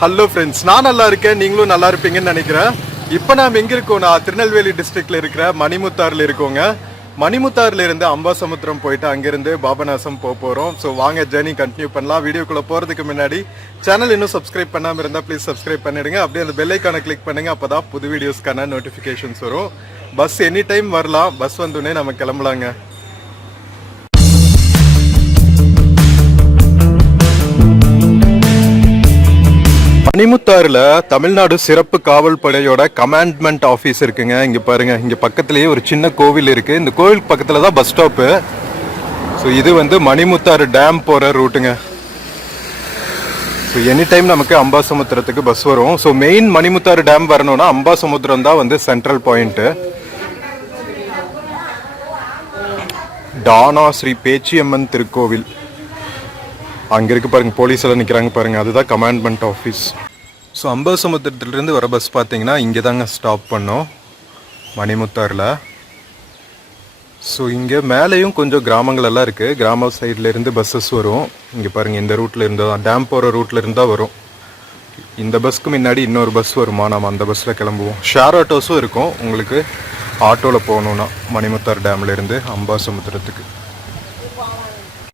Hello friends, நான் நல்லா இருக்கேன், நீங்களும் நல்லா இருப்பீங்கன்னு நினைக்கிறேன். இப்போ நாம் எங்கே இருக்கோம்னா திருநெல்வேலி டிஸ்ட்ரிக்டில் இருக்கிற மணிமுத்தாரில் இருக்கோங்க. மணிமுத்தாரில் இருந்து அம்பாசமுத்திரம் போயிட்டு அங்கேருந்து பாபநாசம் போகிறோம். ஸோ வாங்க ஜேர்னி கண்டினியூ பண்ணலாம். வீடியோக்குள்ளே போகிறதுக்கு முன்னாடி சேனல் இன்னும் சப்ஸ்கிரைப் பண்ணாமல் இருந்தால் ப்ளீஸ் சப்ஸ்கிரைப் பண்ணிடுங்க. அப்படியே அந்த பெல் ஐக்கானை கிளிக் பண்ணுங்கள். அப்போ தான் புது வீடியோஸ்க்கான நோட்டிஃபிகேஷன்ஸ் வரும். பஸ் எனி டைம் வரலாம். பஸ் வந்தோடனே நம்ம கிளம்பலாங்க. மணிமுத்தாறுல தமிழ்நாடு சிறப்பு காவல் படையோட கமாண்ட்மெண்ட் ஆஃபீஸ் இருக்குங்க. இங்க பாருங்க, இங்க பக்கத்துலயே ஒரு சின்ன கோவில் இருக்கு. இந்த கோவில் பக்கத்துல தான் பஸ் ஸ்டாப்பு. ஸோ இது வந்து மணிமுத்தாறு டேம் போற ரூட்டுங்க. ஸோ எனி டைம் நமக்கு அம்பாசமுத்திரத்துக்கு பஸ் வரும். ஸோ மெயின் மணிமுத்தாறு டேம் வரணும்னா அம்பாசமுத்திரம் தான் வந்து சென்ட்ரல் பாயிண்ட். டானா ஸ்ரீ பேச்சியம்மன் திருக்கோவில் அங்கே இருக்கு பாருங்க, போலீஸ் எல்லாம் நிற்கிறாங்க பாருங்க, அதுதான் கமாண்ட்மெண்ட் ஆஃபீஸ். ஸோ அம்பாசமுத்திரத்துலேருந்து வர பஸ் பார்த்தீங்கன்னா இங்கே தாங்க ஸ்டாப் பண்ணோம் மணிமுத்தாரில். ஸோ இங்கே மேலேயும் கொஞ்சம் கிராமங்கள் எல்லாம் இருக்குது. கிராம சைட்லேருந்து பஸ்ஸஸ் வரும். இங்கே பாருங்கள், இந்த ரூட்டில் இருந்து தான், டேம் போகிற ரூட்டில் இருந்தால் வரும். இந்த பஸ்க்கு முன்னாடி இன்னொரு பஸ் வருமா, நம்ம அந்த பஸ்ஸில் கிளம்புவோம். ஷேர் ஆட்டோஸும் இருக்கும் உங்களுக்கு ஆட்டோவில் போகணுன்னா மணிமுத்தார் டேம்லேருந்து அம்பாசமுத்திரத்துக்கு.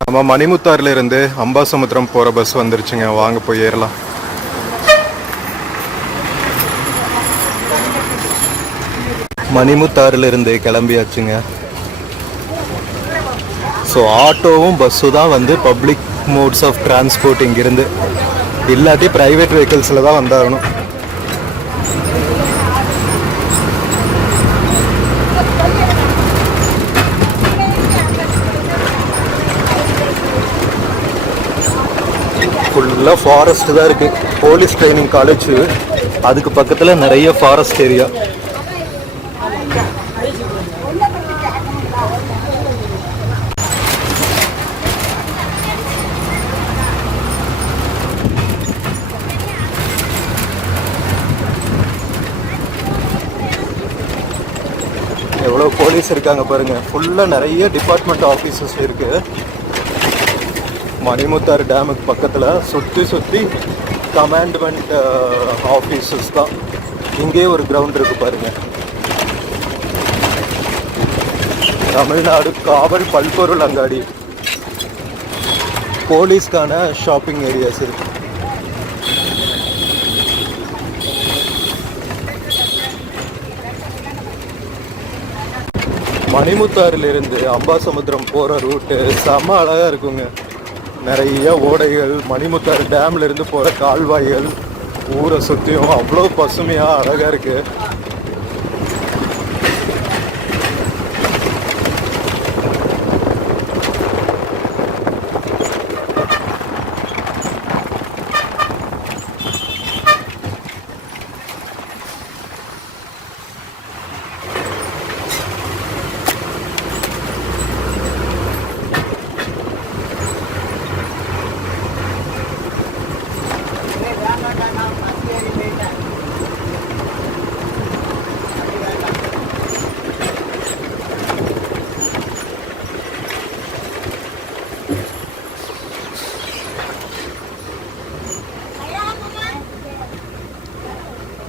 நம்ம மணிமுத்தாறுல இருந்து அம்பாசமுத்திரம் போகிற பஸ் வந்துருச்சுங்க. வாங்க போய் ஏறலாம். மணிமுத்தாறுல இருந்து கிளம்பியாச்சுங்க. ஸோ ஆட்டோவும் பஸ்ஸு தான் வந்து பப்ளிக் மோட்ஸ் ஆஃப் டிரான்ஸ்போர்ட் இங்கிருந்து. இல்லாட்டி ப்ரைவேட் வெஹிக்கிள்ஸில் தான் வந்தாகணும். ஃபுல்லாக ஃபாரஸ்ட் தான் இருக்குது. போலீஸ் ட்ரைனிங் காலேஜ் அதுக்கு பக்கத்தில் நிறைய ஃபாரஸ்ட் ஏரியா. எவ்வளோ போலீஸ் இருக்காங்க பாருங்க. ஃபுல்லாக நிறைய டிபார்ட்மெண்ட் ஆஃபீஸஸ் இருக்குது. மணிமுத்தாறு டேமுக்கு பக்கத்தில் சுற்றி கமாண்ட்மெண்ட் ஆஃபீஸஸ் தான். இங்கே ஒரு கிரவுண்ட் இருக்குது பாருங்கள். தமிழ்நாடு காவல் பல்பொருள் அங்காடி, போலீஸ்க்கான ஷாப்பிங் ஏரியாஸ் இருக்கு. மணிமுத்தாறிலிருந்து அம்பாசமுத்திரம் போகிற ரூட்டு செம்ம அழகாக இருக்குங்க. நிறைய ஓடைகள், மணிமுத்தாறு டேம்ல இருந்து போகிற கால்வாய்கள், ஊரை சுற்றியும் அவ்வளோ பசுமையாக அழகாக இருக்குது.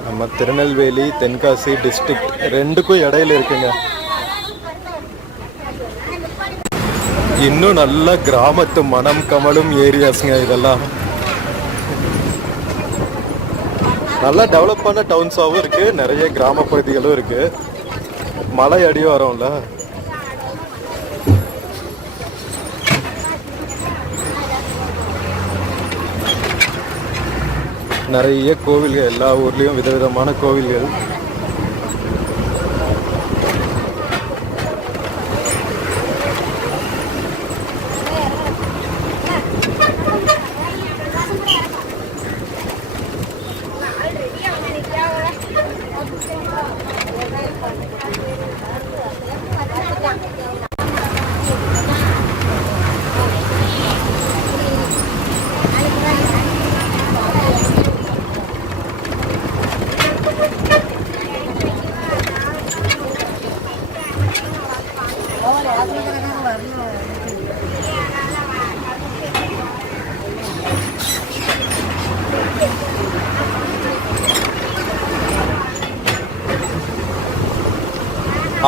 நம்ம திருநெல்வேலி தென்காசி டிஸ்ட்ரிக்ட் ரெண்டுக்கும் இடையில இருக்குங்க. இன்னும் நல்ல கிராமத்து மனம் கமலும் ஏரியாஸுங்க இதெல்லாம். நல்லா டெவலப்பான டவுன்ஸாகவும் இருக்குது, நிறைய கிராம பகுதிகளும் இருக்குது. மலை அடிவாரம்ல. நிறைய கோவில்கள், எல்லா ஊர்லேயும் விதவிதமான கோவில்கள்.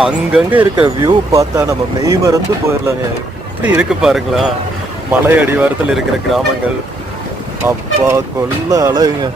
அங்கங்க இருக்கிற வியூ பார்த்தா நம்ம மெய் மறந்து போயிடலாங்க. இப்படி இருக்கு பாருங்களா, மலை அடிவாரத்தில் இருக்கிற கிராமங்கள். அப்பா கொல்ல அழகுங்க.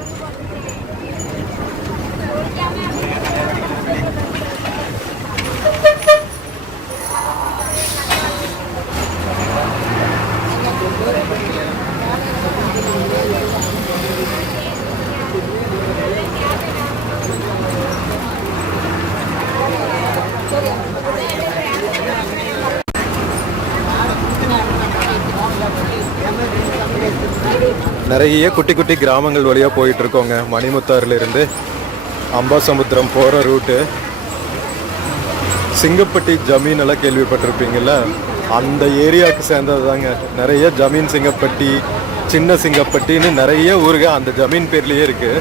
நிறைய குட்டி குட்டி கிராமங்கள் வழியாக போயிட்டு இருக்கோங்க. மணிமுத்தாறுல இருந்து அம்பாசமுத்திரம் போகிற ரூட்டு. சிங்கப்பட்டி ஜமீன் எல்லாம் கேள்விப்பட்டிருப்பீங்கள்ல, அந்த ஏரியாவுக்கு சேர்ந்தது தாங்க. நிறைய ஜமீன் சிங்கப்பட்டி, சின்ன சிங்கப்பட்டின்னு நிறைய ஊருங்க அந்த ஜமீன் பேர்லேயே இருக்கு.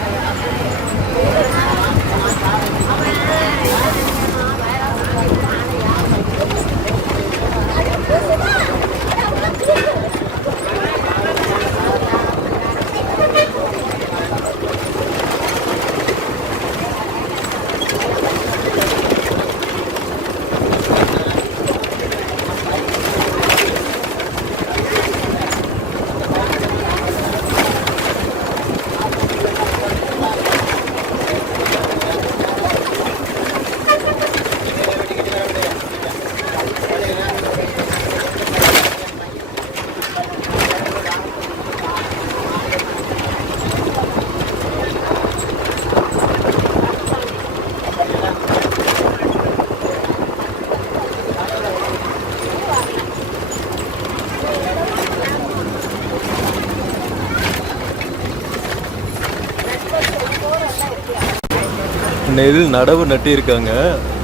நெல் நடவு நட்டியிருக்காங்க.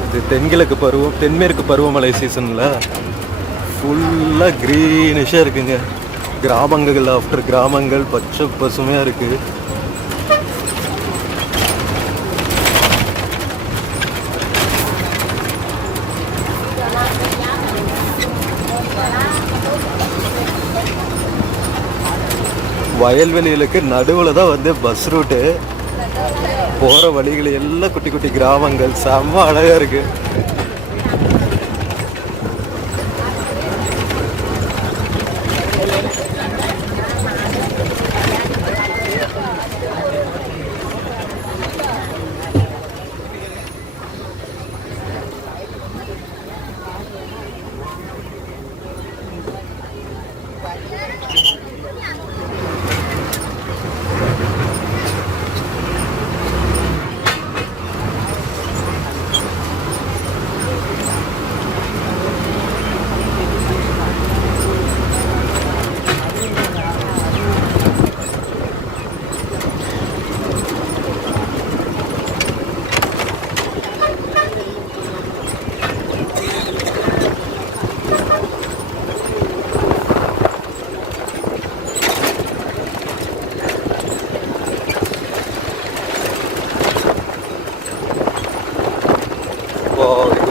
இது தென்மேற்கு பருவமழை சீசனில் ஃபுல்லாக க்ரீனிஷாக இருக்குங்க. கிராமங்கள் ஆஃப்டர் கிராமங்கள் பச்சை பசுமையாக இருக்குது. வயல்வெளிகளுக்கு நடுவில் தான் வந்து பஸ் ரூட்டு. போகிற வழிகள் எல்லாம் குட்டி குட்டி கிராமங்கள், செம்ம அழகாக இருக்கு.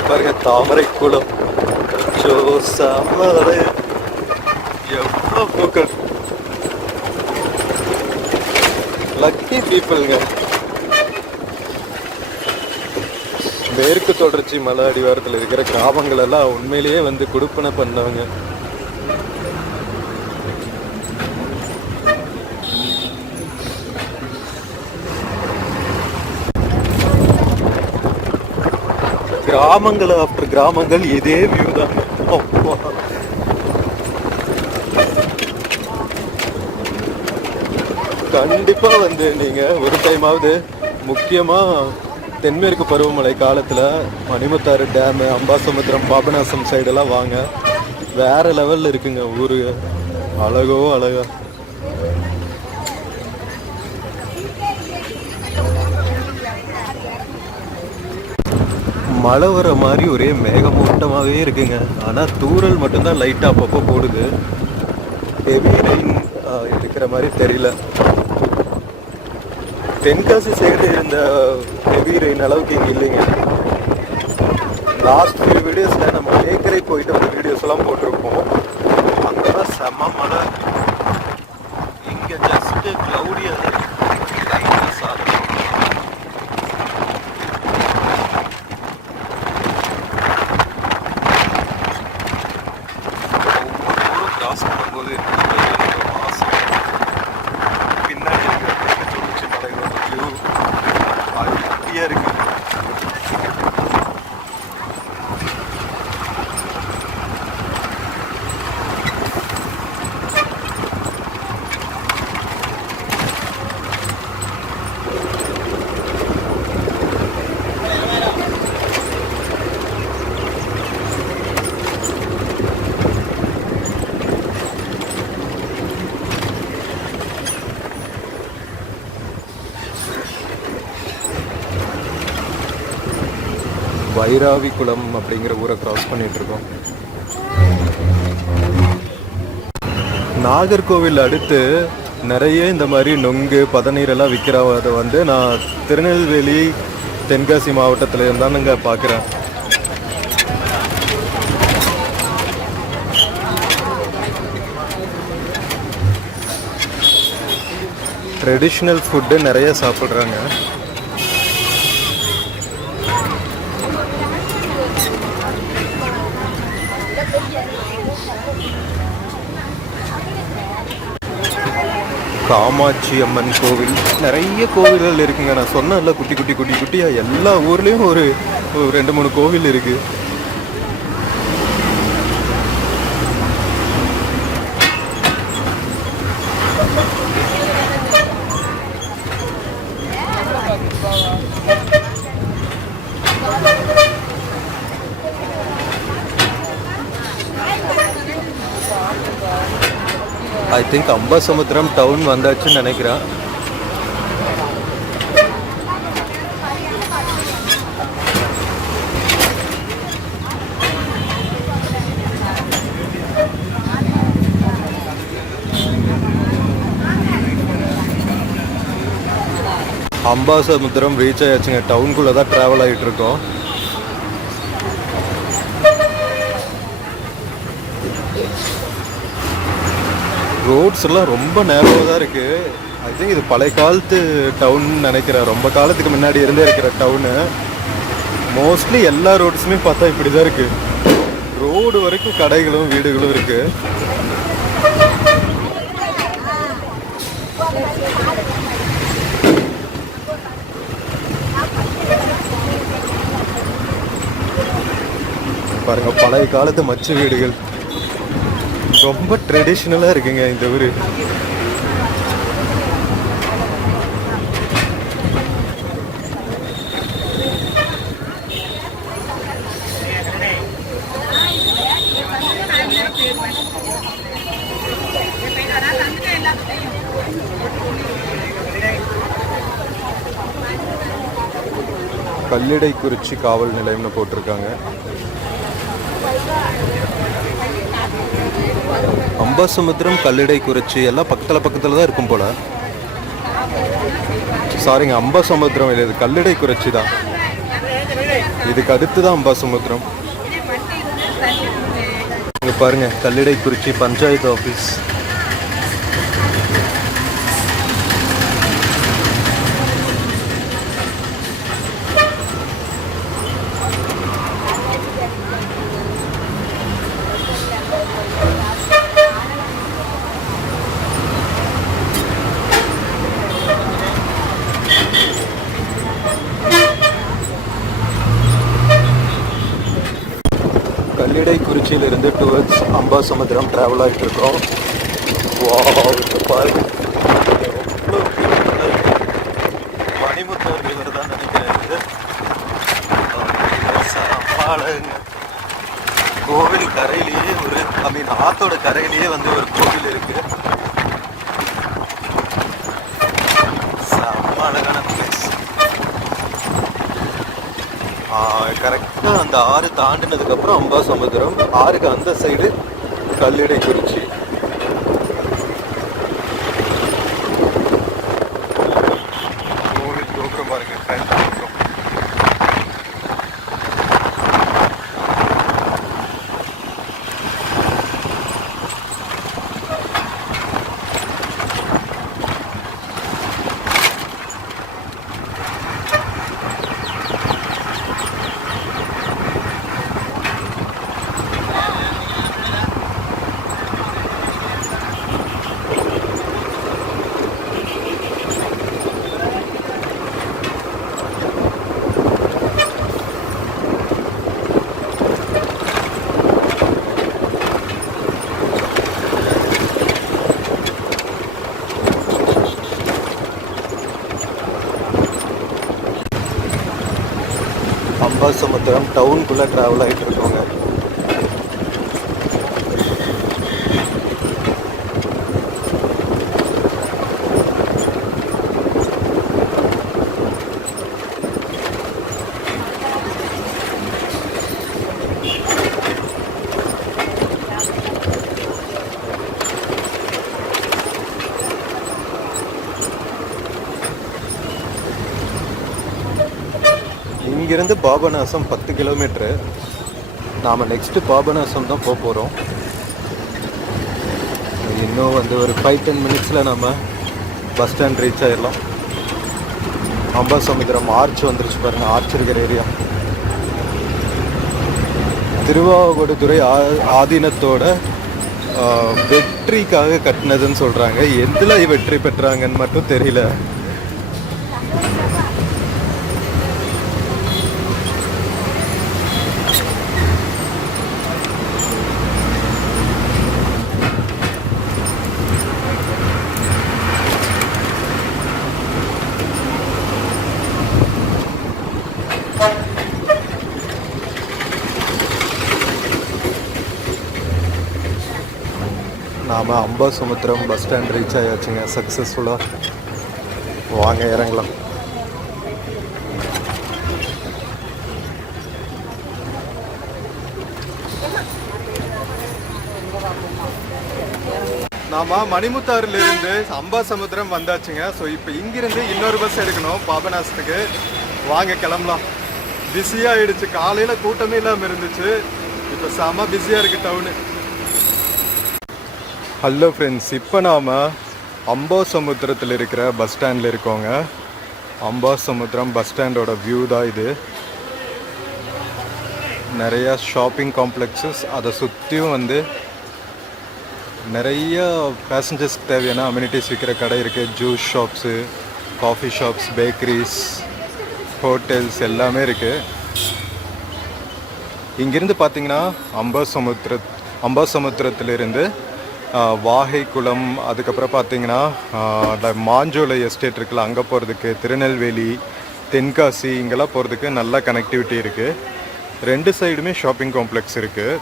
பாருங்க, தாமரை குளம், எவ்வளோ பூக்கள். லக்கி பீப்புள்ங்க. மேற்கு தொடர்ச்சி மலை அடிவாரத்தில் இருக்கிற கிராமங்கள் எல்லாம் உண்மையிலேயே வந்து கொடுப்பனை பண்ணவங்க. கிராமங்கள் ஆஃப்டர் கிராமங்கள் இதே வியூ தான். கண்டிப்பா வந்து நீங்க ஒரு டைமாவது முக்கியமா தென்மேற்கு பருவமழை காலத்துல மணிமுத்தாறு டேமு, அம்பாசமுத்திரம், பாபநாசம் சைடெல்லாம் வாங்க. வேற லெவல்ல இருக்குங்க ஊரு. அழகோ அழகா. மழை வர மாதிரி ஒரே மேகமூட்டமாகவே இருக்குங்க. ஆனால் தூறல் மட்டும்தான் லைட்டாக அப்பப்போ போடுது. ஹெவி ரெயின் இருக்கிற மாதிரி தெரியல. தென்காசி சைடு இருந்த ஹெவி ரெயின் அளவுக்கு இங்கே இல்லைங்க. லாஸ்ட் ஃபியூ வீடியோஸில் நம்ம ஏக்கரை போயிட்டு ஒரு வீடியோஸ் எல்லாம் போட்டிருப்போம். அங்கே தான் செம்ம மழை. இங்கே ஜஸ்ட்டு க்ளவுடியாக தான் வைராவி குளம் அப்படிங்கிற ஊரை கிராஸ் பண்ணிட்டு இருக்கோம். நாகர்கோவில் அடுத்து நிறைய இந்த மாதிரி நொங்கு பதநீரெல்லாம் விற்கிறத வந்து நான் திருநெல்வேலி தென்காசி மாவட்டத்தில் இருந்தானுங்க பார்க்குறேன். ட்ரெடிஷ்னல் ஃபுட்டு நிறைய சாப்பிட்றாங்க. காமாட்சி அம்மன் கோவில், நிறைய கோவில்கள் இருக்குங்க. நான் சொன்னேன்ல குட்டி குட்டி குட்டி குட்டியாக எல்லா ஊர்லேயும் ஒரு 2-3 கோவில் இருக்குது. ஐ திங்க் அம்பாசமுத்திரம் டவுன் வந்தாச்சுன்னு நினைக்கிறேன். அம்பாசமுத்திரம் ரீச் ஆயாச்சுங்க. டவுனுக்குள்ளே தான் ட்ராவல் ஆகிட்டு இருக்கோம். ரோட்ஸ் எல்லாம் ரொம்ப நேரமாக தான் இருக்குது. ஐ திங்க் இது பழைய காலத்து டவுன் நினைக்கிறேன். ரொம்ப காலத்துக்கு முன்னாடி இருந்தே இருக்கிற டவுனு. மோஸ்ட்லி எல்லா ரோட்ஸுமே பார்த்தா இப்படி தான் இருக்குது. ரோடு வரைக்கும் கடைகளும் வீடுகளும் இருக்குது. பாருங்க, பழைய காலத்து மச்சு வீடுகள் ரொம்ப ட்ரெடிஷ்னலாக இருக்குங்க இந்த ஊர். கல்லிடைக்குறிச்சி காவல் நிலையம்னு போட்டிருக்காங்க. அம்பாசமுத்திரம் கல்லிடைக்குறிச்சி எல்லாம் பக்கத்தில் தான் இருக்கும் போல். சாரிங்க, அம்பாசமுத்திரம் இல்லை, இது கல்லிடைக்குறிச்சி தான். இதுக்கு அடுத்து தான் அம்பாசமுத்திரம். இங்கே பாருங்கள், கல்லிடைக்குறிச்சி பஞ்சாயத்து ஆஃபீஸ். கல்லிடைக்குறிச்சியிலிருந்து டுவர்ட்ஸ் அம்பாசமுத்திரம் ட்ராவல் ஆகிட்டு இருக்கோம். மணிமுத்தூர் ரிவர் தான் நினைக்கிறேன் இது. கோவில் கரையிலேயே ஆத்தோட கரையிலேயே வந்து ஒரு கோவில் இருக்கு. செம்ம அழகான பிளேஸ். கரெக்டாக அந்த ஆறு தாண்டினதுக்கப்புறம் அம்பாசமுத்திரம், ஆறுக்கு அந்த சைடு கல்லிடைக்குறிச்சி. கோவில் கோபுரம் பாருங்க. அம்பாசமுத்திரம் டவுனுக்குள்ளே ட்ராவல் ஆகிட்டு இருக்கோங்க. இங்கேருந்து பாபநாசம் 10 கிலோமீட்ரு. நாம் நெக்ஸ்ட்டு பாபநாசம் தான் போக போகிறோம். இன்னும் வந்து ஒரு 5-10 மினிட்ஸில் நம்ம பஸ் ஸ்டாண்ட் ரீச் ஆகிடலாம். அம்பாசமுத்திரம் ஆர்ச் வந்துருச்சு பாருங்கள், ஆர்ச் இருக்கிற ஏரியா. திருவாவடுதுறை ஆதீனத்தோட வெற்றிக்காக கட்டினதுன்னு சொல்கிறாங்க. எதில் வெற்றி பெற்றாங்கன்னு மட்டும் தெரியல. நாம் அம்பாசமுத்திரம் பஸ் ஸ்டாண்ட் ரீச் ஆயாச்சுங்க சக்ஸஸ்ஃபுல்லாக. வாங்க இறங்கலாம். நாம் மணிமுத்தாறுலேருந்து அம்பாசமுத்திரம் வந்தாச்சுங்க. ஸோ இப்போ இங்கிருந்து இன்னொரு பஸ் எடுக்கணும் பாபநாசத்துக்கு. வாங்க கிளம்பலாம். பிஸியாகிடுச்சு, காலையில் கூட்டமே இல்லாமல் இருந்துச்சு, இப்போ செம பிஸியாக இருக்குது டவுனு. ஹலோ ஃப்ரெண்ட்ஸ், இப்போ நாம் அம்பாசமுத்திரத்தில் இருக்கிற பஸ் ஸ்டாண்டில் இருக்கோங்க. அம்பாசமுத்திரம் பஸ் ஸ்டாண்டோட வியூ தான் இது. நிறையா ஷாப்பிங் காம்ப்ளெக்ஸஸ், அதை சுற்றியும் வந்து நிறைய பேசஞ்சர்ஸ்க்கு தேவையான அம்யூனிட்டிஸ் விற்கிற கடை இருக்குது. Juice shops, coffee shops, bakeries, hotels எல்லாமே இருக்குது. இங்கேருந்து பார்த்தீங்கன்னா அம்பாசமுத்திரத்திலிருந்து வாகைக்குளம், அதுக்கப்புறம் பார்த்தீங்கன்னா மாஞ்சோலை எஸ்டேட் இருக்குல்ல, அங்கே போகிறதுக்கு, திருநெல்வேலி, தென்காசி இங்கெல்லாம் போகிறதுக்கு நல்ல கனெக்டிவிட்டி இருக்குது. 2 சைடுமே ஷாப்பிங் காம்ப்ளெக்ஸ் இருக்குது.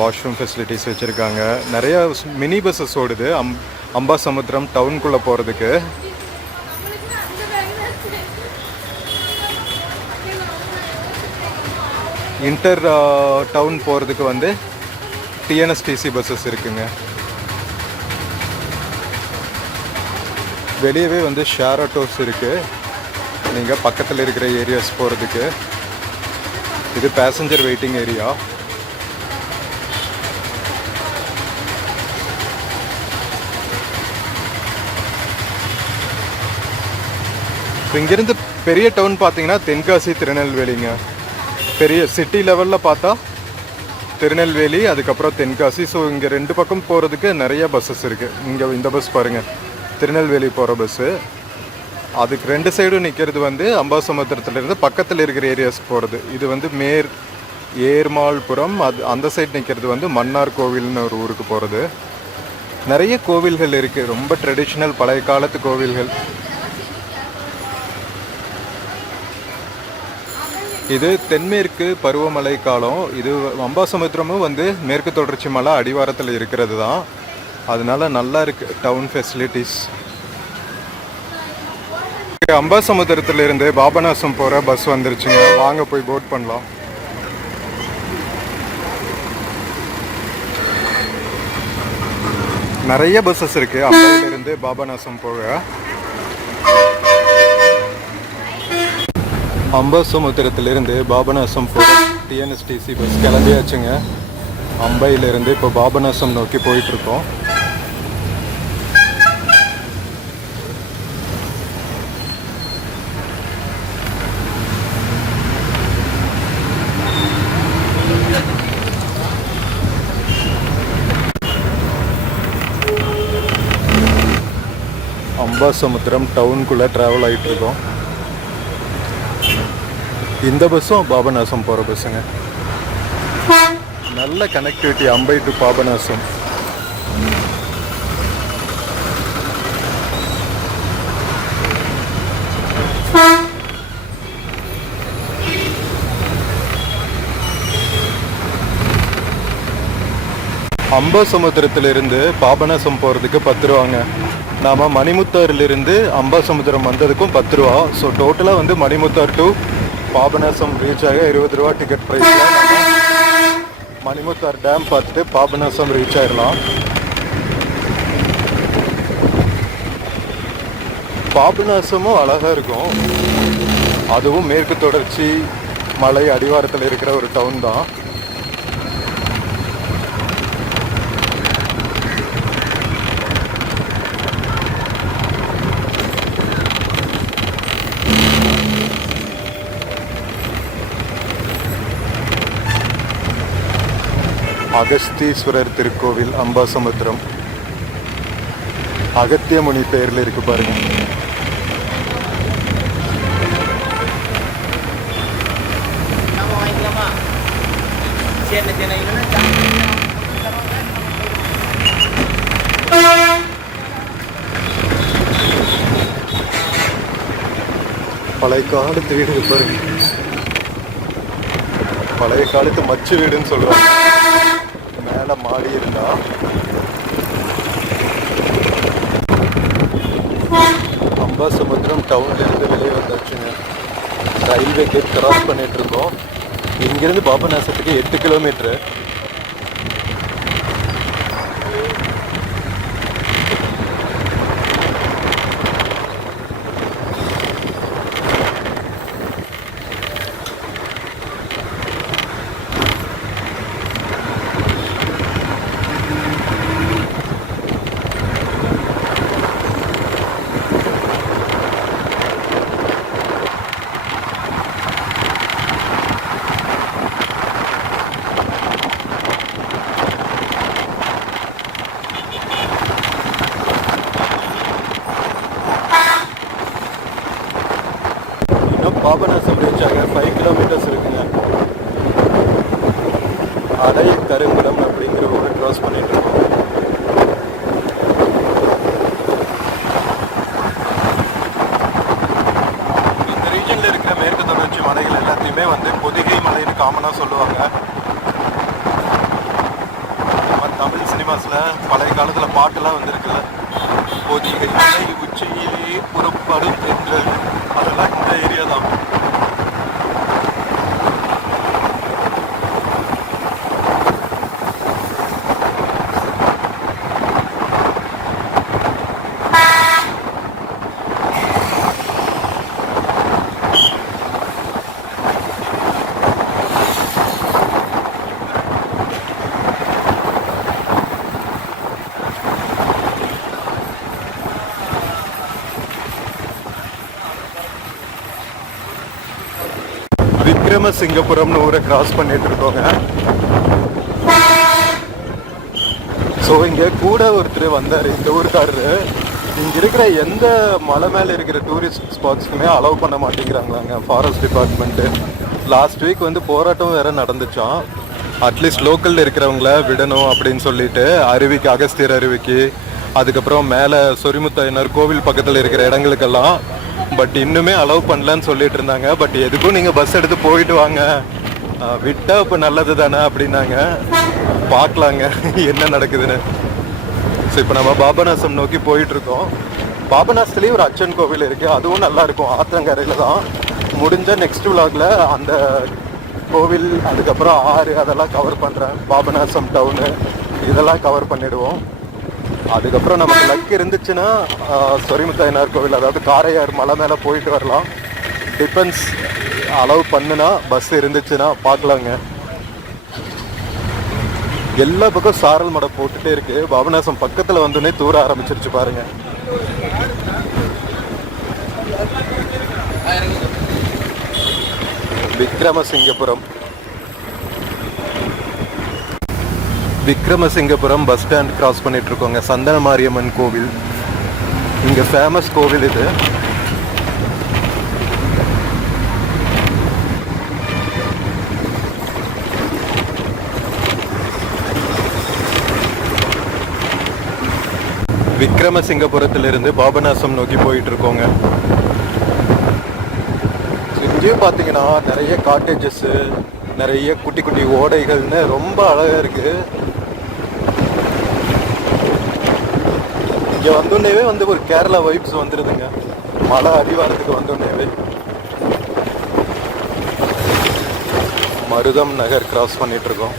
வாஷ்ரூம் ஃபெசிலிட்டிஸ் வச்சுருக்காங்க. நிறையா மினி பஸ்ஸஸ் ஓடுது அம்பாசமுத்திரம் டவுனுக்குள்ளே போகிறதுக்கு. இன்டர் டவுன் போகிறதுக்கு வந்து டிஎன்எஸ்டிசி பஸ்ஸஸ் இருக்குங்க. வெளியவே வந்து ஷேர் ஆட்டோஸ் இருக்குது நீங்கள் பக்கத்தில் இருக்கிற ஏரியாஸ் போகிறதுக்கு. இது பேசஞ்சர் வெயிட்டிங் ஏரியா. இங்கேருந்து பெரிய டவுன் பார்த்தீங்கன்னா தென்காசி, திருநெல்வேலிங்க. பெரிய சிட்டி லெவலில் பார்த்தா திருநெல்வேலி, அதுக்கப்புறம் தென்காசி. ஸோ இங்கே 2 பக்கம் போகிறதுக்கு நிறைய பஸ்ஸஸ் இருக்குது. இங்கே இந்த பஸ் பாருங்கள், திருநெல்வேலி போகிற பஸ்ஸு. அதுக்கு 2 சைடும் நிற்கிறது வந்து அம்பாசமுத்திரத்துலேருந்து பக்கத்தில் இருக்கிற ஏரியாஸ்க்கு போகிறது. இது வந்து ஏர்மாள்புரம். அந்த சைடு நிற்கிறது வந்து மன்னார் கோவில்னு ஒரு ஊருக்கு போகிறது. நிறைய கோவில்கள் இருக்குது, ரொம்ப ட்ரெடிஷ்னல் பழைய காலத்து கோவில்கள். இது தென்மேற்கு பருவமழை காலம். இது அம்பாசமுத்திரமும் வந்து மேற்கு தொடர்ச்சி மலை அடிவாரத்தில் இருக்கிறது தான். அதனால நல்லா இருக்குது டவுன் ஃபெசிலிட்டிஸ். அம்பாசமுத்திரத்திலிருந்து பாபநாசம் போகிற பஸ் வந்துருச்சுங்க. வாங்க போய் போட் பண்ணலாம். நிறைய பஸ்ஸஸ் இருக்குது அம்பாயிலிருந்து பாபநாசம் போக. அம்பாசமுத்திரத்திலிருந்து பாபநாசம் போகிற டிஎன்எஸ்டிசி பஸ் கிளம்பியாச்சுங்க. அம்பையிலிருந்து இப்போ பாபநாசம் நோக்கி போயிட்டுருக்கோம். அம்பாசமுத்திரம் டவுனுக்குள்ளே ட்ராவல் ஆகிட்டுருக்கோம். இந்த பஸ்ஸும் பாபநாசம் போகிற பஸ்ஸுங்க. நல்ல கனெக்டிவிட்டி அம்பை டு பாபநாசம். அம்பாசமுத்திரத்திலிருந்து பாபநாசம் போகிறதுக்கு 10 ரூபாங்க. நாம் மணிமுத்தாறிலிருந்து அம்பாசமுத்திரம் வந்ததுக்கும் 10 ரூபா. ஸோ டோட்டலாக வந்து மணிமுத்தார் டு பாபநாசம் ரீச் ஆக 20 ரூபா டிக்கெட் ப்ரைஸில் நம்ம மணிமுத்தார் டேம் பார்த்துட்டு பாபநாசம் ரீச் ஆகிடலாம். பாபநாசமும் அழகாக இருக்கும். அதுவும் மேற்கு தொடர்ச்சி மலை அடிவாரத்தில் இருக்கிற ஒரு டவுன் தான். அகஸ்தீஸ்வரர் திருக்கோவில் அம்பாசமுத்திரம். அகத்தியமுனி பேர்ல இருக்கு பாருங்க. பழைய காலத்து வீடு பாருங்க. பழைய காலத்து மச்சு வீடுன்னு சொல்றாங்க. மேல மாடி இருந்தா அம்பாசமுத்திரம் டவுன்ல இருந்து வெளியே வந்தாச்சுங்க. ரயில்வே கேட் கிராஸ் பண்ணிட்டு இருக்கோம். இங்கிருந்து பாபநாசத்துக்கு 8 கிலோமீட்டர். பாபநாசம் ரீச்சாக 5 கிலோமீட்டர்ஸ் இருக்குங்க. அடை கருங்குளம் அப்படிங்கிற ஊரை க்ராஸ் பண்ணிட்டு இருக்கோம். இந்த ரீஜனில் இருக்கிற மேற்கு தொடர்ச்சி மலைகள் எல்லாத்தையுமே வந்து பொதிகை மலைன்னு காமனாக சொல்லுவாங்க. நம்ம தமிழ் சினிமாஸில் பழைய காலத்தில் பாட்டெல்லாம் வந்துருக்குல்ல, பொதிகை மலை உச்சியிலே புறப்படும் என்று, அதெல்லாம் இந்த ஏரியா தான். விக்ரமசிங்கபுரம்னு ஊரை கிராஸ் பண்ணிட்டு இருக்கோங்க. ஸோ இங்கே கூட ஒருத்தர் வந்தார், இந்த ஊருக்காரரு. இங்கே இருக்கிற எந்த மலை மேலே இருக்கிற டூரிஸ்ட் ஸ்பாட்ஸ்க்குமே அலோவ் பண்ண மாட்டேங்கிறாங்களாங்க ஃபாரஸ்ட் டிபார்ட்மெண்ட்டு. லாஸ்ட் வீக் வந்து போராட்டம் வேற நடந்துச்சான். அட்லீஸ்ட் லோக்கலில் இருக்கிறவங்கள விடணும் அப்படின்னு சொல்லிட்டு அருவிக்கு, அகஸ்தியர் அருவிக்கு, அதுக்கப்புறம் மேலே சொரிமுத்தையனர் கோவில் பக்கத்தில் இருக்கிற இடங்களுக்கெல்லாம். பட் இன்னுமே அலோவ் பண்ணலன்னு சொல்லிட்டு இருந்தாங்க. பட் எதுக்கும் நீங்கள் பஸ் எடுத்து போயிட்டு வாங்க, விட்டா இப்போ நல்லது தானே அப்படின்னாங்க. பார்க்கலாங்க என்ன நடக்குதுன்னு. ஸோ இப்போ நம்ம பாபநாசம் நோக்கி போயிட்டு இருக்கோம். பாபநாசத்துலேயும் ஒரு அச்சன் கோவில் இருக்குது, அதுவும் நல்லா இருக்கும். ஆற்றங்கரையில் தான். முடிஞ்ச நெக்ஸ்ட் விலாகில் அந்த கோவில், அதுக்கப்புறம் ஆறு, அதெல்லாம் கவர் பண்ணுறேன். பாபநாசம் டவுனு இதெல்லாம் கவர் பண்ணிடுவோம். அதுக்கப்புறம் நமக்கு லக் இருந்துச்சுன்னா சொரிமுத்தையனார் கோவில், அதாவது காரையார் மலை மேலே போயிட்டு வரலாம். டிஃபென்ஸ் அலோவ் பண்ணுனா, பஸ் இருந்துச்சுன்னா பார்க்கலாங்க. எல்லா பக்கம் சாரல் மடை போட்டுட்டே இருக்கு. பாபநாசம் பக்கத்தில் வந்தோடனே தூர ஆரம்பிச்சிருச்சு பாருங்க. விக்ரமசிங்கபுரம் பஸ் ஸ்டாண்ட் கிராஸ் பண்ணிட்டு இருக்கோங்க. சந்தன மாரியம்மன் கோவில் இங்க ஃபேமஸ் கோவில் இது. விக்ரமசிங்கபுரத்திலிருந்து பாபநாசம் நோக்கி போயிட்டு இருக்கோங்க. இங்கேயும் பார்த்தீங்கன்னா நிறைய காட்டேஜஸ், நிறைய குட்டி குட்டி ஓடைகள்னு ரொம்ப அழகா இருக்கு. இங்க வந்தோடனேவே வந்து ஒரு கேரளா வைப்ஸ் வந்துருதுங்க. மலை அடிவாரத்துக்கு வந்தோடனேவே. மருதம் நகர் கிராஸ் பண்ணிட்டு இருக்கோம்.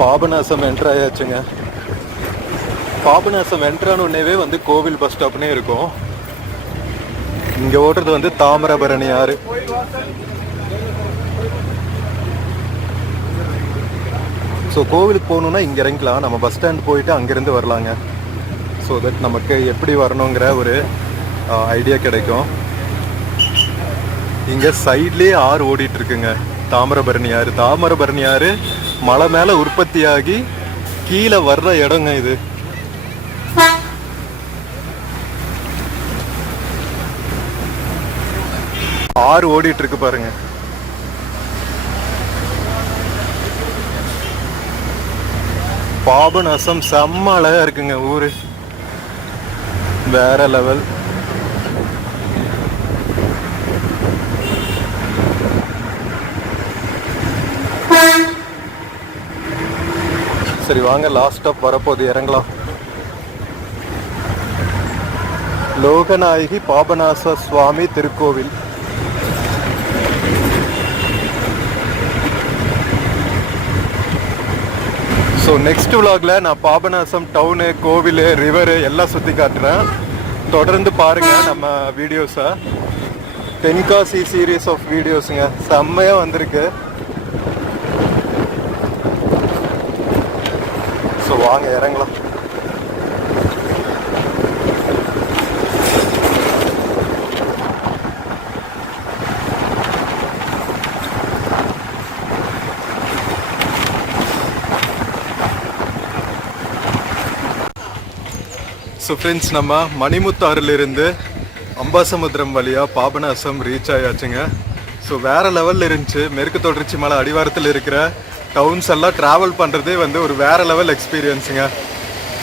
பாபநாசம் என்ட்ரு ஆயாச்சுங்க. பாபநாசம் என்ட்ரான உடனேவே வந்து கோவில் பஸ் ஸ்டாப்னே இருக்கும். இங்கே ஓடுறது வந்து தாமிரபரணி ஆறு. ஸோ கோவிலுக்கு போகணுன்னா இங்கே இறங்கிக்கலாம். நம்ம பஸ் ஸ்டாண்ட் போயிட்டு அங்கேருந்து வரலாங்க. ஸோ தட் நமக்கு எப்படி வரணுங்கிற ஒரு ஐடியா கிடைக்கும். இங்கே சைட்லேயே ஆறு ஓடிட்டு இருக்குங்க, தாமிரபரணி ஆறு. தாமிரபரணி ஆறு மலை மேலே உற்பத்தியாகி கீழே வர்ற இடங்க இது. ஆறு ஓடிட்டு இருக்கு பாருங்க. பாபநாசம் செம்ம அழகா இருக்குங்க ஊரு, வேற லெவல். சரி வாங்க, லாஸ்ட் ஸ்டாப் வரப்போது, இறங்கலாம். லோகநாயகி பாபநாச சுவாமி திருக்கோவில். ஸோ நெக்ஸ்ட் விலாகில் நான் பாபநாசம் டவுனு, கோவில், ரிவரு எல்லாம் சுற்றி காட்டுறேன். தொடர்ந்து பாருங்கள் நம்ம வீடியோஸை. தென்காசி சீரீஸ் ஆஃப் வீடியோஸுங்க, செம்மையாக வந்திருக்கு. ஸோ வாங்க இறங்கலாம். ஸோ ஃப்ரெண்ட்ஸ், நம்ம மணிமுத்தாறிலிருந்து அம்பாசமுத்திரம் வழியாக பாபநாசம் ரீச் ஆயாச்சுங்க. ஸோ வேறு லெவலில் இருந்துச்சு. மேற்கு தொடர்ச்சி மலை அடிவாரத்தில் இருக்கிற டவுன்ஸ் எல்லாம் ட்ராவல் பண்ணுறதே வந்து ஒரு வேறு லெவல் எக்ஸ்பீரியன்ஸுங்க.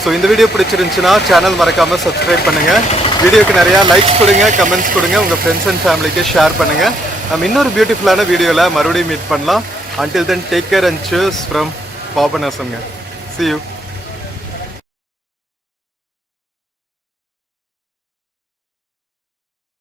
ஸோ இந்த வீடியோ பிடிச்சிருந்துச்சுன்னா சேனல் மறக்காமல் சப்ஸ்கிரைப் பண்ணுங்கள். வீடியோக்கு நிறையா லைக்ஸ் கொடுங்க, கமெண்ட்ஸ் கொடுங்க, உங்கள் ஃப்ரெண்ட்ஸ் அண்ட் ஃபேமிலிக்கு ஷேர் பண்ணுங்கள். நம்ம இன்னொரு பியூட்டிஃபுல்லான வீடியோவில் மறுபடியும் மீட் பண்ணலாம். Until then, take care and cheers from Papanasam. See you.